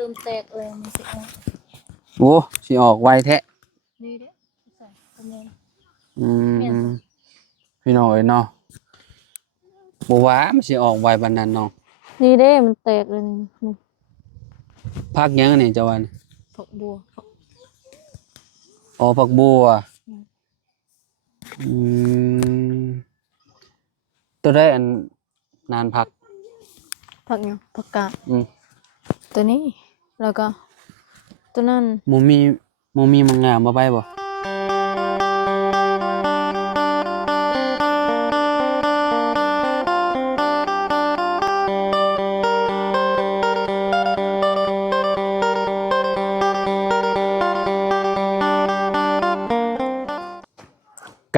ริ่มแตกเลยมันสิออกโอ้สิออกไวแท้นี่เด้ใส่ตัวนี้อืแม่นมพี่น้องเอ้ยเนาะบ่ว่ามันสิออกไวปานนั้นน้องนี่เด้มันแตกเลยนี่พักหยังอันนี่เจ้าว่านี่ผักบัวอ๋อผักบัวอืมอืมตัวได้อันนานพักผักหยังผักกาดอืมตัวนี้แล้วก็ตัวนั้นบ่มีมังงามมาไปบ่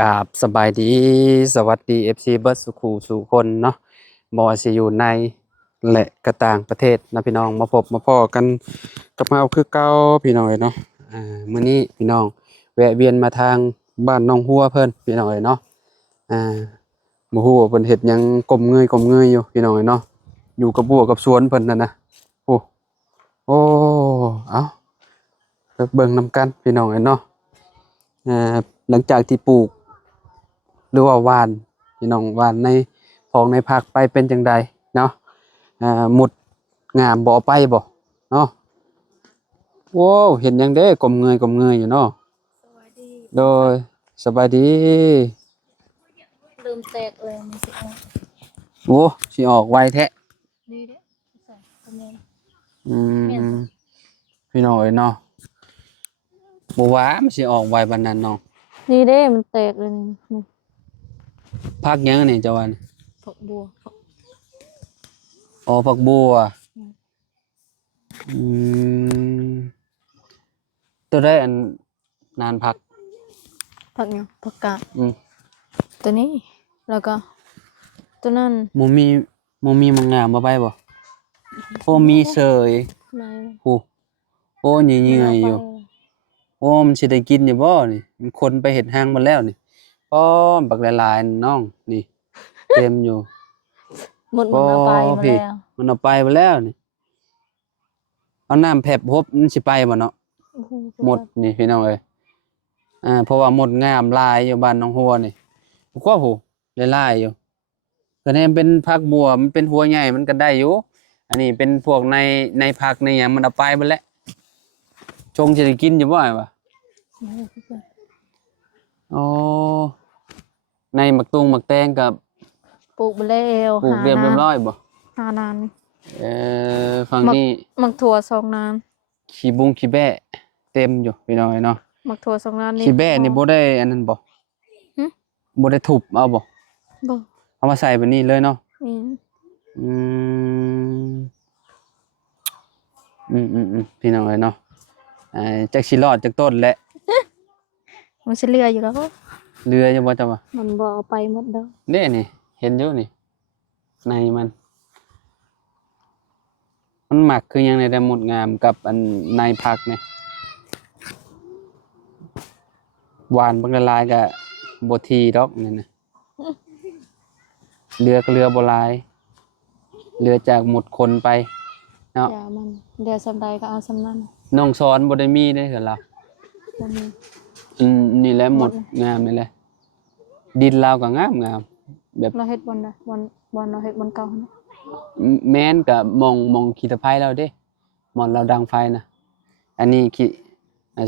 กราบสบายดีสวัสดี FC เบิร์ดสุขูสู่คนเนาะบ่ว่าสิอยู่ในและก็ต่างประเทศนะพี่น้องมาพบมาพ้อกันกับเราคือเก่าพี่น้องเอ้ยเนาะมื้อนี้พี่น้องแวะเวียนมาทางบ้านน้องหัวเพิ่นพี่น้องเอ้ยเนาะบ่ฮู้ว่าเพิ่นเฮ็ดหยังก้มเงยอยู่พี่น้องเอ้ยเนาะอยู่กับบัวกับสวนเพิ่นนั่นนะโอ้โอ้เอ้าไปเบิ่งนํกันพี่น้องเอ้ยเนาะหลังจากที่ปลูกหรือว่าหว่านพี่น้องหว่านในในภาคไปเป็นจังใดเนาะหมุดงามบ่ไปบ่เนาะโอ้เห็นหยังเด้ก้มเงยอยู่เนาะสวัสดีโดยสบายดีเริ่มแตกเลยมันสิออกโอ้สิออกไวแท้นี่เด้ใส่ตัวนี้อืแม่นมพี่น้องเอ้ยเนาะบ่ว่ามันสิออกไวปานนั้นเนาะนี่เด้มันแตกเลยนี่พักหยังอันนี่เจ้าว่านี่ผักบัวอ๋อผักบัวอืมอืมตัวได้อันนานพักผักหยังผักกาดอืม ตัวนี้แล้วก็ตัวนั้นบ่มีมังงามมาไปบ่โอ้มีเสยไหนโอ้โอ้เหนื่อยๆอยู่โอ้มันสิได้กินอยู่บ่นี่มันคนไปเฮ็ดหางหมดแล้วนี่ป้อมบักหลายๆน้องนี่เต็มอยู่หมดมันเอาไปหมดพี่แล้วมันเอาไปหมดแล้วนี่เอาน้ำแผบพบมันสิไปบ่เนาะโอ้โหหมดนี่พี่น้องเอ้ยเพราะว่าหมดงามหลายอยู่บ้านน้องหัวนี่ก็โหหลายๆอยู่ก็แนมเป็นผักบัวมันเป็นหัวใหญ่มันก็ได้อยู่อันนี้เป็นพวกในผักในหยังมันเอาไปหมดแล้วชงสิได้กินอยู่บ่ไอ้วะอ๋อในหมักตุงหมักแตงกับปลูกไปแล้วปลูกเรียบร้อยบ่หานานฝั่งนี้มักถั่วสองนานขี้บุ้งขี้แบะเต็มอยู่พี่น้อยเนาะมักถั่วสองนานนี่ขี้แบะนี่บ่ได้อันนั้นบ่บ่ได้ทุบเอาบ่บ่เอามาใส่แบบนี้เลยเนาะนี่อืมพี่น้อยเนาะจักสิรอดจักต้นแหละมันสิเหลืออยู่แล้วเรืออยู่บ่จ้ะวะมันบ่เอาไปหมดดอกเด้นี่เห็นอยู่นี่ในมันหมักคือหยังได้หมดงามกับอันในผักเนี่ยหวานบักละลายก็บ่ทีดอกนี่นะเรือก็เรือบ่หลายเรือจากหมดคนไปเนาะอย่ามันเดี๋ยวสำใดก็เอาสำนั้นน้องสอนบ่ได้มีเด้เห็นล่ะบ่มีนี่แหละหมดงามนี่แหละดินลาวก็งามแบบเราเฮ็ดบ่ได้บ่เราเฮ็ดบ่เก่านะแม้นก็มองขีตะไฟแล้วเด้หมอนเราดังไฟนะอันนี้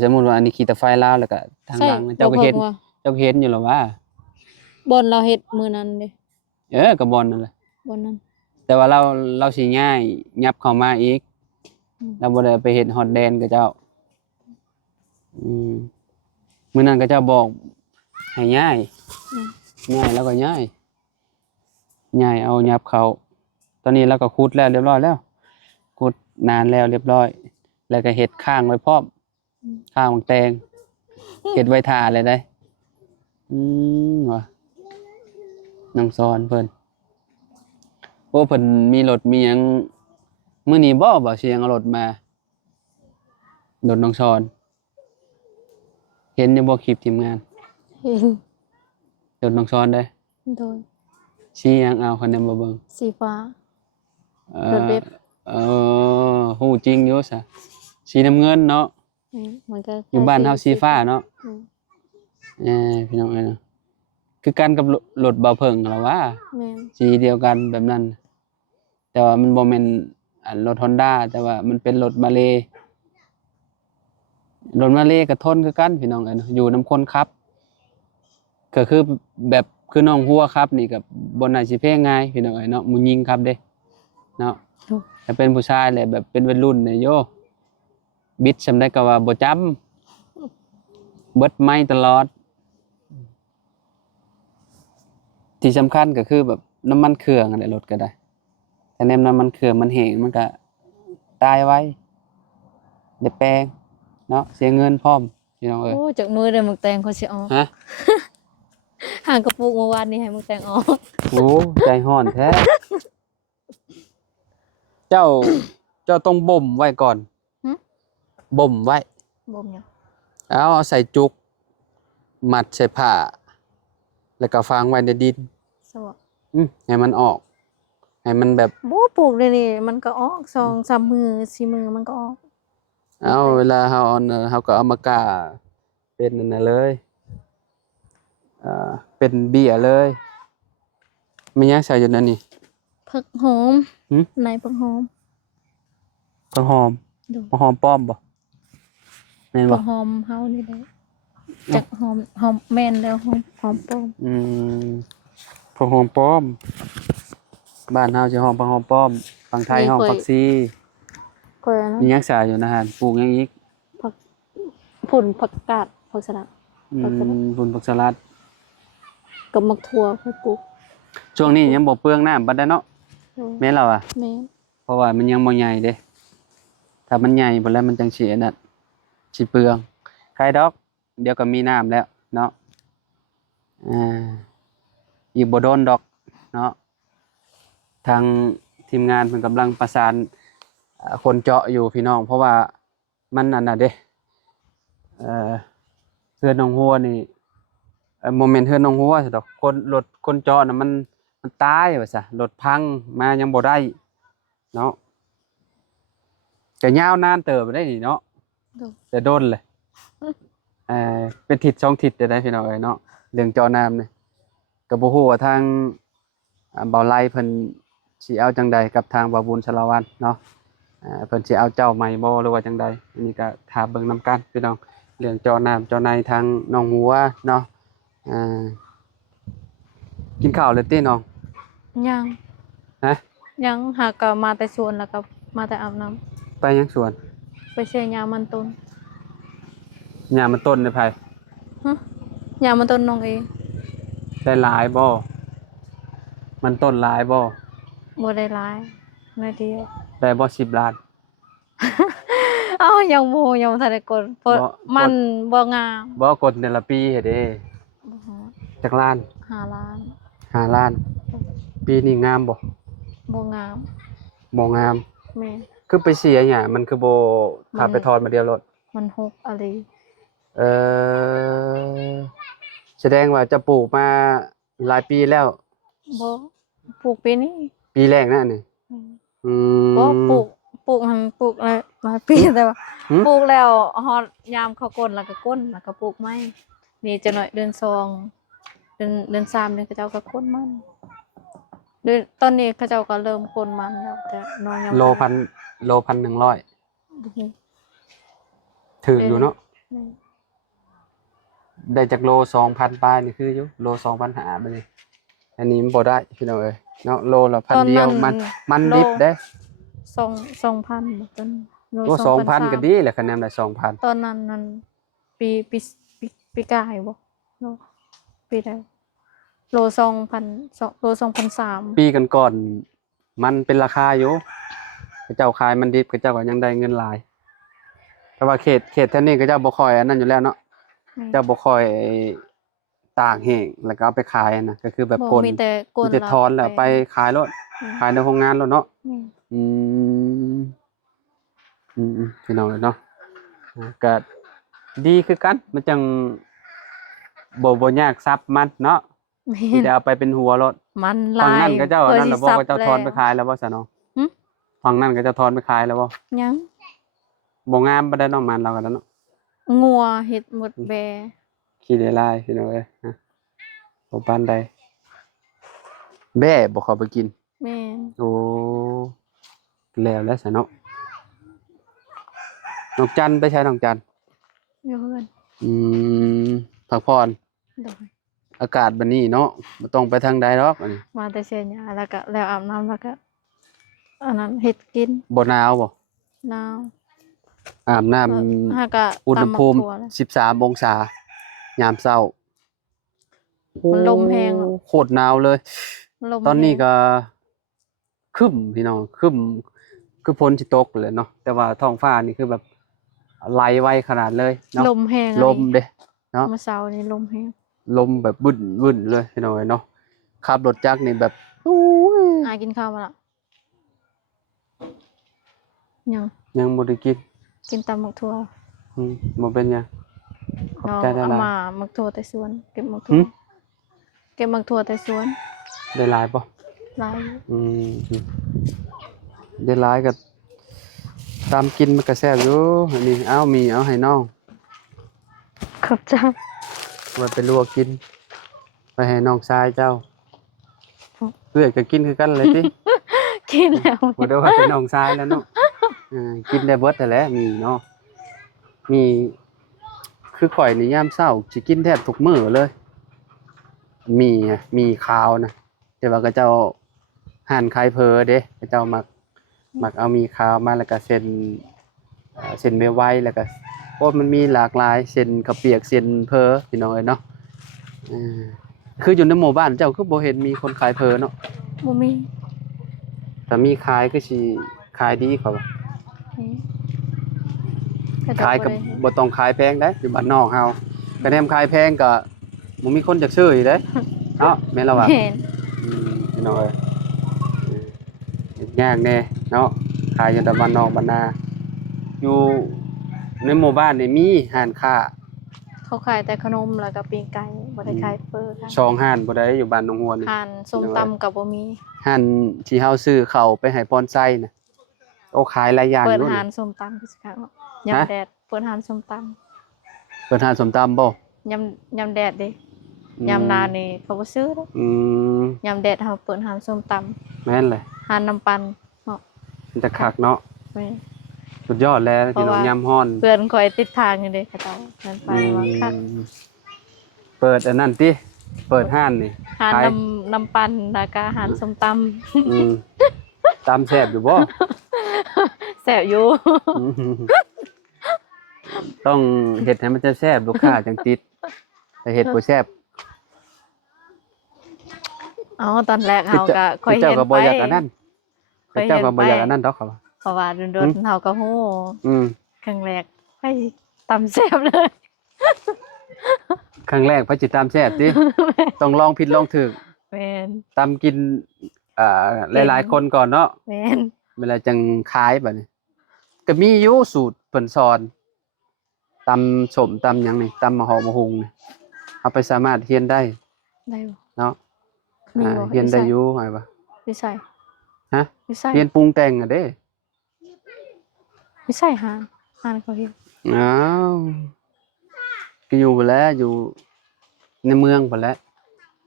สมมุติว่าอันนี้ขีตะไฟลาวแล้วก็ทางหลังเจ้าก็เห็นอยู่แล้วว่าบ่เราเฮ็ดมื้อนั้นเด้ก็บ่นั่นแหละบ่นั้น แต่ว่าเราสิง่ายยับเข้ามาอีกเราบ่ได้ไปเฮ็ดฮอตแดนกับเจ้ามื้อนั้นก็เจ้าบอกให้ย้ายแล้วก็ย้ายเอายับเข้าตอนนี้เราก็ขุดแล้วเรียบร้อยแล้วขุดนานแล้วเรียบร้อยแล้วก็เฮ็ดข้างไว้พร้อมข้างบักแตงเฮ็ดไว้ท่าเลยได้ว่ะน้องสอนเพิ่นโอ้เพิ่นมีรถมีหยังมื้อนี้บ่สิยังเอารถมารถน้องสอนเห็นอยู่บ่คลิปทีมงานเห็นรถน้องสอนเด้โดยสิยังเอาคันนำบ่เบิ่งสีฟ้ารถเว็บ เอฮู้จริงอยู่ซะสีน้ำเงินเนาะมันก็อยู่บ้านเฮาสีฟ้าเนาะพี่น้องเอ้ยเนาะคือกันกับรถเบาเพิ่งล่ะว่าแม่นสีเดียวกันแบบนั้น แต่ว่ามันบ่แม่นรถ Honda แต่ว่ามันเป็นรถมาเลย์รถมาเลย์ก็ทนคือกันพี่น้องเอ้ยเนาะอยู่นำคนขับก็คือแบบคือน้องหัวครับนี่ก็บ่น่าสิแพงง่ายพี่น้องเอ้ยเนาะผู้หญิงครับเด้เนาะถ้าเป็นผู้ชายแหละแบบเป็นวัยรุ่นเนี่ยโยบิดซำใดก็ว่าบ่จำเบิดไม้ตลอดที่สำคัญก็คือแบบน้ำมันเครื่องอันนี้รถก็ได้แต่แนมน้ำมันเครื่องมันแห้งมันก็ตายไว้ได้แปลงเนาะเสียเงินพร้อมพี่น้องเอ้ยโอ้จากมือเด้อหมึกแตงเขาสิออกฮะ ห่างกระปุกเมื่อวานนี้ให้หมึกแตงออก โอ้ใจร้อนแท้เจ้าต้องบ่มไว้ก่อนบ่มไว้บ่มหยังเอาใส่จุกมัดใส่ผ้าแล้วก็ฝังไว้ในดินสวะให้มันออกให้มันแบบบ่ปลูกเลยนี่มันก็ออก2-3มือ4มือมันก็ออกเอาเวลาเฮาเอาเฮาก็เอามากาเป็นนั่นน่ะเลยเป็นเบี้ยเลยมีหยังใส่อยู่นั่นนี่ผักหอมในผักหอมผักหอมผักหอมป้อมบ่แม่นบ่ผักหอมเฮานี่แหละจักหอมแม่นแล้วหอมป้อมผักหอมป้อมบ้านเฮาสิหอมผักหอมป้อมฝั่งไทยหอมผักชีก็นะมีหยังใส่อยู่นะฮะปลูกหยังอีกผักผุ่นผักกาดผักสลัดผุ่นผักสลัดกับมักถั่วค่อยปลูกช่วงนี้ยังบ่เปลืองน้ำปานใดเนาะแม่นแล้วอ่ะแม่นเพราะว่ามันยังบ่ใหญ่เด้ถ้ามันใหญ่พุ่นแล้วมันจังสิอันนั้นสิเปลืองใครดอกเดี๋ยวก็มีน้ำแล้วเนาะอีกบ่โดนดอกเนาะทางทีมงานเพิ่นกำลังประสานคนเจาะอยู่พี่น้องเพราะว่ามันนั่นน่ะเด้เฮือนน้องหัวนี่โมเมนต์เฮือนน้องหัวซะดอกรถคนเจาะน่ะมันตายว่าซะรถพังมายังบ่ได้เนาะก็ยาวนานเติบได้นี่เนาะแต่โดนเลยเป็นทิศ2ทิศได้พี่น้องเอ้ยเนาะเรื่องเจาะน้ำนี่ก็บ่ฮู้ว่าทางเบาไล่เพิ่นสิเอาจังใดกับทางบ่าวบุญชลวันเนาะเพิ่นสิเอาเจ้าใหม่บ่หรือว่าจังใดอันนี้ก็ถ้าเบิ่งนํกันพี่น้องเรื่องเจาะน้ำเจาะในทางน้องหัวเนาะกินข้าวเลยติน้องยังฮะยังหาก็มาแต่สวนแล้วก็มาแต่อาบน้ำไปยังสวนไปเสียยามันต้นยามันต้นในไผยามันต้นน้องเองได้หลายบ่มันต้นหลายบ่ได้หลายน้อยเดียวได้บ่10 ล้านยังทันได้กดเพราะมันบ่งามบ่กดแต่ละปีเด้จักล้าน5 ล้าน5 ล้านปีนี้งามบ่งามบ่งามแม่คือไปเสียหยังมันคือบ่ถ้าไปถอนมาเดียวรถมันหกอะไรแสดงว่าจะปลูกมาหลายปีแล้วบ่ปลูกปีนี้ปีแรกนั่นนี่บ่ปลูกมันปลูกหลายปีแต่ว่าปลูกแล้วฮอดยามเขาก้นแล้วก็ก้นแล้วก็ปลูกใหม่นี่จะหน่อยเดือน2เดือน3เนี่ยเขาเจ้าก็ก้นมันเดือนตอนนี้เขาเจ้าก็เริ่มก้นมันแล้วแต่น้อยยังโล 1,100ถึงอยู่เนาะได้จากโล 2,000 ปลายนี่คืออยู่โล 2,500 บัดนี้อันนี้มันบ่ได้พี่น้องเอ้ยเนาะโลละ1,000เดียวมันดิบเด้2,000บ่ต้นโล 2,000 ก็ดีแหละคะแนนได้ 2,000 ตอนนั้นปีกายบ่เนาะปีใดโล 2,000โล 2,300ปีก่อนมันเป็นราคาอยู่เขาเจ้าขายมันดิบเขาเจ้าก็ยังได้เงินหลายแต่ว่าเขตแถวนี้เขาเจ้าบ่ค่อยอันนั้นอยู่แล้วเนาะเจ้าบ่ค่อยตากแห้งแล้วก็เอาไปขายนะก็คือแบบพ่นมีแต่ถอนแล้วไปขายรถขายในโรงงานรถเนาะพี่น้องเนาะก็ดีคือกันมันจังบ่ยากซับมันเนาะที่จะเอาไปเป็นหัวรถมันลายฝั่งนั้นก็เจ้านั่นล่ะบ่ว่าเจ้าถอนไปขายแล้วบ่ซะเนาะถ ฝั่งนั้นก็จะทอนไปขายแล้วบ่ ยัง บ่งามบ่ได้เนาะมันเราก็แล้วเนาะ งัวเห็ดหมดแบ ขี้ได้หลายพี่น้องเอ้ยฮะบ่ปานใดแบ่บ่เข้าไปกิน แม่น โอ้แล้วซะเนาะน้องจันไปใช้น้องจัน อยู่เพื่อน อืมพักผ่อน โดย อากาศบัดนี้เนาะบ่ต้องไปทางใดดอกอันนี้ มาแต่เชียร์ยาแล้วก็แล้วอาบน้ำแล้วก็อันนั้นเห็ดกิน บ่หนาวบ่ หนาว อาบน้ำ หากะ อุณหภูมิ ตำบักถั่วแล้ว 13องศายามเช้า มันลมแรงอะ โคตรหนาวเลย ลม ตอนนี้ แรง ก็ครึ้มพี่น้องครึ้มคือฝนสิตกเลยเนาะแต่ว่าท้องฟ้านี่คือแบบไหลไวขนาดเลยเนาะ ลมแห้ง ลมเด้เนาะ เมื่อเช้านี้ลมแห้ง ลมแบบบึ้นเลยพี่น้องเนาะขับรถจักรนี่แบบอู้ย อายกินข้าวมาละยัง ยังบ่ได้กิน กินตำบักถั่ว บ่เป็นหยังขอบ เอา ใจได้ เอา หลาย มามักถั่วแต่สวนเก็บมัก หึ ถั่วเก็บมักถั่วแต่สวน ได้หลายบ่ หลายอยู่ อืมได้หลายก็ตามกินมันก็แซ่บอยู่อันนี้เอามีเอาให้น้อง ขอบใจ ไว้ไปลวกกินไปให้น้องชายเจ้าเพื่อนก็กินคือกันเลยติ กินแล้ว บ่ได้ว่าเป็นน้องชายแล้วเนาะกินได้เบิดนั่นแหละมีเนาะมีคือข่อยนี่ยามเช้าสิกินแทบทุกมื้อเลยมีข้าวนะแต่ว่าก็เจ้าหั่นขายเพอเด้เขาเจ้ามักเอามีข้าวมาแล้วก็เส้นเส้นเมไว้แล้วก็โอ้มันมีหลากหลายเส้นข้าวเปียกเส้นเพอพี่น้องเอ้ยเนาะคืออยู่ในหมู่บ้านเจ้าคือบ่เห็นมีคนขายเพอเนาะ บ่มี แต่มีขายก็สิขายดีเขาว่า นี่แต่ ขายกับ บ่ได้ บ่ต้องขายแพงได้อยู่บ้านนอกเฮาก็แถมขายแพงก็บ่มีคนจักซื้ออีกเด้เนาะแม่นแล้วว่า เห็น พี่น้องเอ้ยยากแน่เนาะขายอยู่แต่บ้านนอกบ้านนาอยู่ในหมู่บ้านนี่มีห้านค้า เขาขายแต่ขนมแล้วก็ปิ้งไก่บ่ได้ขายเฟอร์ค่ะ สองห้านบ่ได้อยู่บ้านหนองหัวนี่ อาหารส้มตำก็บ่มี ห้านที่เฮาซื้อเข้าวไปให้พรไส้น่ะโอ้ขายหลายอย่าง เปิด อยู่ อาหา นี่ รส้มตำคือสิค่ะ ฮะ ยำแดดเปิดอาหารส้มตำ เปิดห้านส้มตำบ่ ยำแดดเด้ยำนานี่เขาบ่ซื้อเด้ อืม ยำแดดเฮาเปิดอาหารส้มตำ แม่นเลย อาหารน้ำปันเนาะ มันจะคักเนาะ แม่ สุดยอดแล้วพี่น้องยำฮ้อน เพื่อนคอยติดทางอยู่เด้เขาเจ้านั่นไปว่าคัก เปิดอันนั้นติเปิดห้านนี่ อาหาร ขาย น้ำปันแล้วก็อาหารส้มตำ อืมตำแซ่บอยู่บ่ แซ่บอยู่ ต้องเฮ็ดให้มันจะแซ่บลูกค้าจังติดแต่เฮ็ดบ่แซ่บ อ๋อตอนแรกเฮาก็ค่อย เจ้า เห็น ก็ ไป บ่อยากอันนั้น ค่อยเห็น เจ้าก็บ่อยาก ไป อันนั้นดอกครับ เพราะว่าโดนๆเฮาก็ฮู้ อืม ครั้งแรกไปตำแซ่บเลย ครั้งแรกพระจิตตามแซ่บติต้องลองผิดลองถูก แม่น ตำกินหลายๆคนก่อนเนาะ แม่น เวลาจังขายบัดนี้ก็มีอยู่สูตรเพิ่นสอนตำส้มตำหยังนี่ตำมะฮอกมะฮุงนี่เอาไปสามารถเรียนได้ ได้บ่ เนาะ มีบ่ เรียนได้อยู่หมายว่า วิสัย ฮะ วิสัย เรียนปรุงแต่งอ่ะเด้ วิสัยหารเขาเฮ็ด อ้าวก็อยู่ไปแล้วอยู่ในเมืองไปแล้ว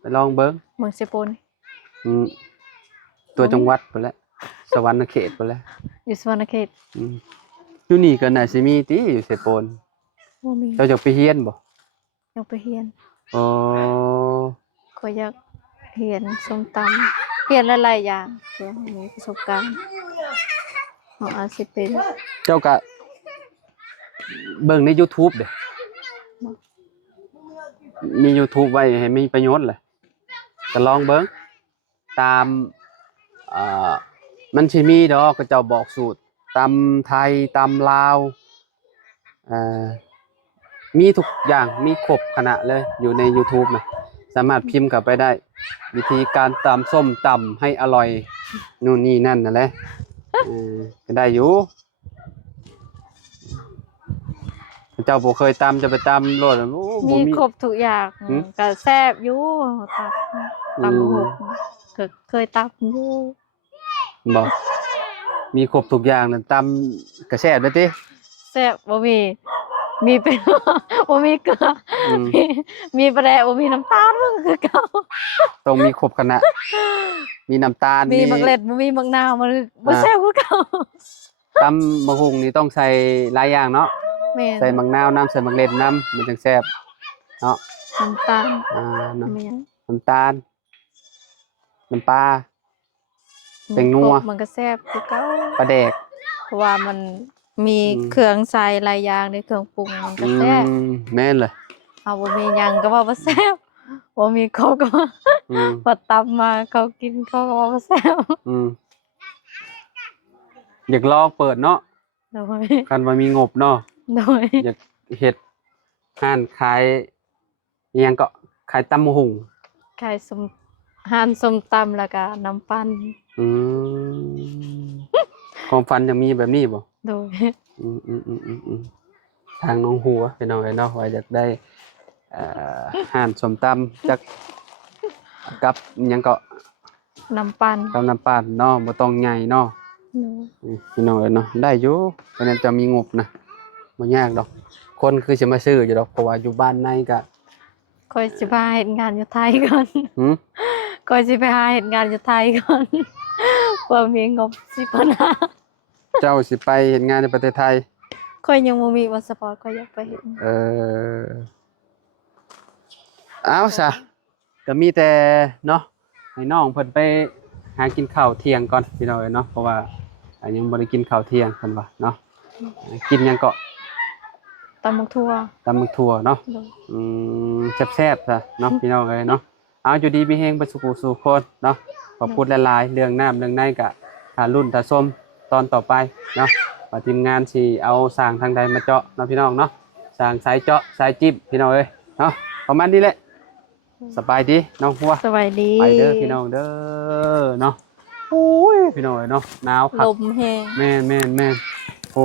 ไปลองเบิ้ง เมืองเซโปน อืมตัวจังหวัดไปแล้วสวรรณเขตไปแล้ว อยู่สวรรณเขต อืมอยู่นี่ก็น่าสิมีติอยู่เสโปน บ่มี เจ้าจะไปเรียนบ่ ยังไปเรียน อ๋อ ก็อยากเรียนส้มตำเรียนหลายๆอย่างเพื่อให้มีประสบการณ์เฮาอาจสิเป็น เจ้าก็เบิ่งใน YouTube เด้มี YouTube ไว้ให้มีประโยชน์แหละก็ลองเบิ่งตามอ่ามันสิมีดอกก็เจ้าบอกสูตรตำไทยตำลาวอ่ามีทุกอย่างมีครบขณะเลยอยู่ใน YouTube นะสามารถพิมพ์กลับไปได้ วิธีการตำส้มตำให้อร่อยนู่นนี่นั่นนั่นแหละก็ได้อยู่เจ้าบ่เคยตำจะไปตำโลดโอ้บ่ มีครบทุกอย่าง หืม ก็แซ่บอยู่ตักตำหกเคยตักอยู่ บ่ มีครบทุกอย่างนั่นตำกระแซ่บเด้อติ แซ่บบ่มีเป็น บ่มีเกลืออ ม มีปลาแดกบ่มีน้ำตาลมันคือเก่า ต้องมีครบคณะมีน้ำตาล มีมะเล็ดบ่มีมะนาวมันบ่แซ่บคือเก่า ตำมะฮุงนี่ต้องใส่หลายอย่างเนาะ แม่น ใส่มะนาวน้ำใส่มะเล็ดน้ำมันจังแซ่บเนาะ น้ำตาล เนาะ แม่น น้ำตาลน้ำปลา เป็นนัว มันก็แซ่บคือเก่า ปลาแดก เพราะว่ามันมี อืม เครื่องใส่หลายอย่างในเครื่องปรุงมันก็แซ่บ แม่นเลย เอาบ่มีหยังก็ว่าบ่แซ่บบ่มีเขาก็ว่า อืม พอตับมาเขากินเขาก็ว่าบ่แซ่บ อืมอยากลองเปิดเนาะ โดย กันว่ามีงบเนาะ โดย อยากเฮ็ดห้านขายอิหยังก็ขายตำมะฮุง ขายส้มห่านส้มตำแล้วก็น้ำปั้น อืมความฝันยังมีแบบนี้บ่ โดย ทางน้องหัวเป็นน้องไอ้เนาะว่าอยากได้ห่านสมตำจักกับอิหยังก็ น้ำปั้น กับน้ำปลาเนาะบ่ต้องใหญ่เนาะ โดย พี่น้องเอ้ยเนาะได้อยู่เพราะนั้นจะมีงบนะบ่ยากดอก คนคือสิมาซื้ออยู่ดอกเพราะว่าอยู่บ้านในก็ ค่อยสิไปหาเฮ็ดงานอยู่ไทยก่อน หืม ค่อยสิไปหาเฮ็ดงานอยู่ไทยก่อนว่ามีงบสิปัญหา เจ้าสิไปเฮ็ดงานในประเทศไทย ค่อยยังบ่มีพาสปอร์ตค่อยอยากไปเฮ็ด เออเอาซะก็มีแต่เนาะให้น้องเพิ่นไปหากินข้าวเที่ยงก่อนพี่น้องเอ้ยเนาะเพราะว่ายังบ่ได้กินข้าวเที่ยงเพิ่นว่าเนาะกินหยังก็ ตำบักทั่ว ตำบักถั่วเนาะ โดย แซ่บๆซะเนาะพี่น้องเอ้ยเนาะเอาอยู่ดีมีแฮงเบ่สุขสู่คนเนาะขอพูดหลายๆเรื่องน้ำเรื่องในก็ถ้ารุ่นถ้าส้มตอนต่อไปเนาะว่าทีมงานสิเอาสร้างทางใดมาเจาะเนาะพี่น้องเนาะสร้างสายเจาะสายจิ้มพี่น้องเอ้ยเนาะประมาณนี้แหละสบายดีน้องหัว สวัสดี ไปเด้อพี่น้องเด้อเนาะโอ้ยพี่น้องเอ้ยเนาะหนาวคั ล ก มแห้ง แม่นโอ้